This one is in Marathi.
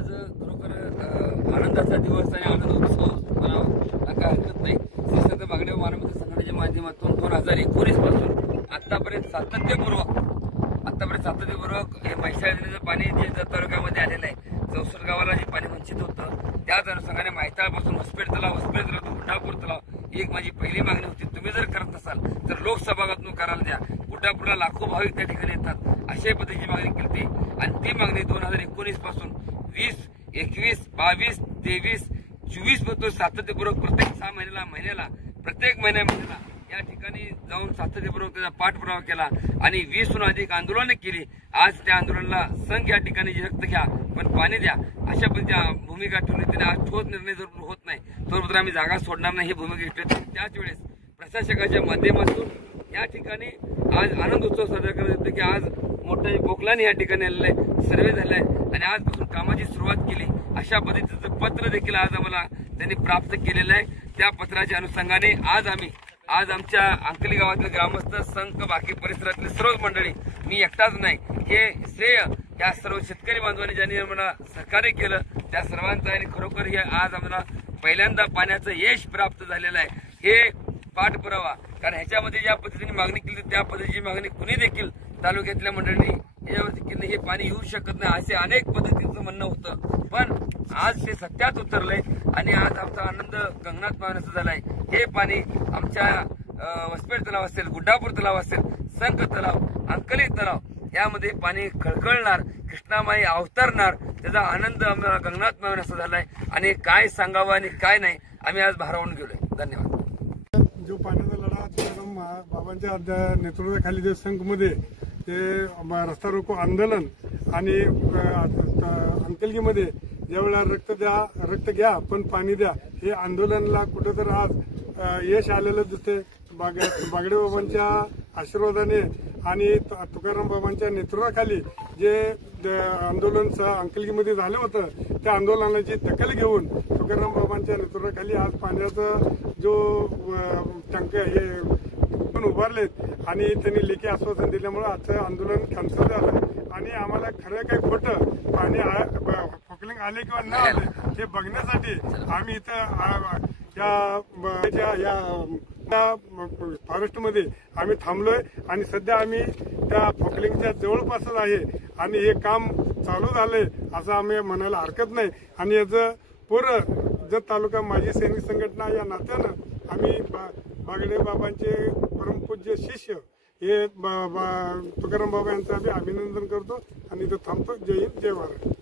आज खरोखर आनंदाचा दिवस आणि आनंद उत्सव म्हणावा काय हरकत नाही। श्री संत बागडे मानवता संघटनेच्या माध्यमातून 2019 पासून आतापर्यंत सातत्यपूर्वक हे म्हैसाळ नदीचं पाणी जे जत तालुक्यामध्ये आलेलं आहे, चौसर गावाला जे पाणी वंचित होतं त्याच अनुषंगाने म्हैसाळपासून होसपेठ तलाव तो गुड्डापूर तलाव ही एक माझी पहिली मागणी होती। तुम्ही जर करत नसाल तर लोकसभागातून करायला द्या। गुड्डापूरला लाखो भाविक त्या ठिकाणी येतात, अशा पद्धतीची मागणी केली आणि ती मागणी 2019 पासून 20, 21, 22, 23, 24 पासून सातत्यपूर्वक प्रत्येक 6 महिन्याला प्रत्येक महिन्याला या ठिकाणी जाऊन सातत्यपूर्वक त्याचा पाठपुरावा केला आणि 20हून अधिक आंदोलने केली। आज त्या आंदोलनाला संघ या ठिकाणी रक्त घ्या पण पाणी द्या अशा पद्धतीची भूमिका ठेवली। त्याने आज ठोस निर्णय जर होत नाही तोपर्यंत आम्ही जागा सोडणार नाही ही भूमिका घेतली। त्याच वेळेस प्रशासकाच्या माध्यमातून या ठिकाणी आज आनंद उत्सव साजरा करण्यात येतो की आज मोठ्या पोकलाने या ठिकाणी आलेलं आहे, सर्वे झालाय आणि आजपासून कामाची सुरुवात केली। अशा पद्धतीचं पत्र देखील आज आम्हाला त्यांनी प्राप्त केलेलं आहे। त्या पत्राच्या अनुषंगाने आज आमच्या अंकली गावातील ग्रामस्थ संघ बाकी परिसरातील सर्व मंडळी, मी एकटाच नाही, हे श्रेय या सर्व शेतकरी बांधवांनी ज्यांनी आम्हाला सहकार्य केलं त्या सर्वांचं आणि खरोखर हे आज आम्हाला पहिल्यांदा पाण्याचं यश प्राप्त झालेलं आहे। हे पाठपुरावा कारण ह्याच्यामध्ये ज्या पद्धतीने मागणी केली त्या पद्धतीची मागणी कुणी देखील तालुक्यातल्या मंडळींनी याच्यावरती केली, हे पाणी येऊ शकत नाही असे अनेक पद्धतीचं म्हणणं होतं, पण आज ते सत्यात उतरलंय आणि आज आमचा आनंद गगनात मावण्याचा झालाय। हे पाणी आमच्या होसपेठ तलाव असेल, गुड्डापूर तलाव असेल, संख तलाव, अंकली तलाव यामध्ये पाणी खळखळणार, कृष्णामाई अवतरणार, त्याचा आनंद आम्हाला गगनात मावण्याचा झालाय आणि काय सांगावं आणि काय नाही आम्ही आज भारावून गेलोय। धन्यवाद। जो पाण्याचा लढा बाबांच्या नेतृत्वाखाली जे संघमध्ये ते रस्ता रोको आंदोलन आणि अंकलगीमध्ये ज्यावेळेला रक्त घ्या पण पाणी द्या हे आंदोलनाला कुठेतरी आज यश आलेलं दिसते। बागडे बाबांच्या आशीर्वादाने आणि तुकाराम बाबांच्या नेतृत्वाखाली जे आंदोलन अंकलगीमध्ये झालं होतं त्या आंदोलनाची दखल घेऊन तुकाराम बाबांच्या नेतृत्वाखाली आज पाण्याचा जो टँकर हे उभारलेत आणि त्यांनी लेखी आश्वासन दिल्यामुळे आजचं आंदोलन कॅन्सल झालं आणि आम्हाला खरं काही खोटं पाणी फोकलिंग आले किंवा न आले हे बघण्यासाठी आम्ही इथं या फॉरेस्टमध्ये आम्ही थांबलोय आणि सध्या आम्ही त्या फोकलिंगच्या जवळपासच आहे आणि हे काम चालू झालंय असं आम्ही म्हणायला हरकत नाही। आणि याचं पूर्ण जत तालुका माजी सैनिक संघटना या नात्यानं आम्ही बागडे बाबांचे परमपूज्य शिष्य हे तुकाराम बाबा यांचं आम्ही अभिनंदन करतो आणि इथं थांबतो। जय हिंद, जय भारत।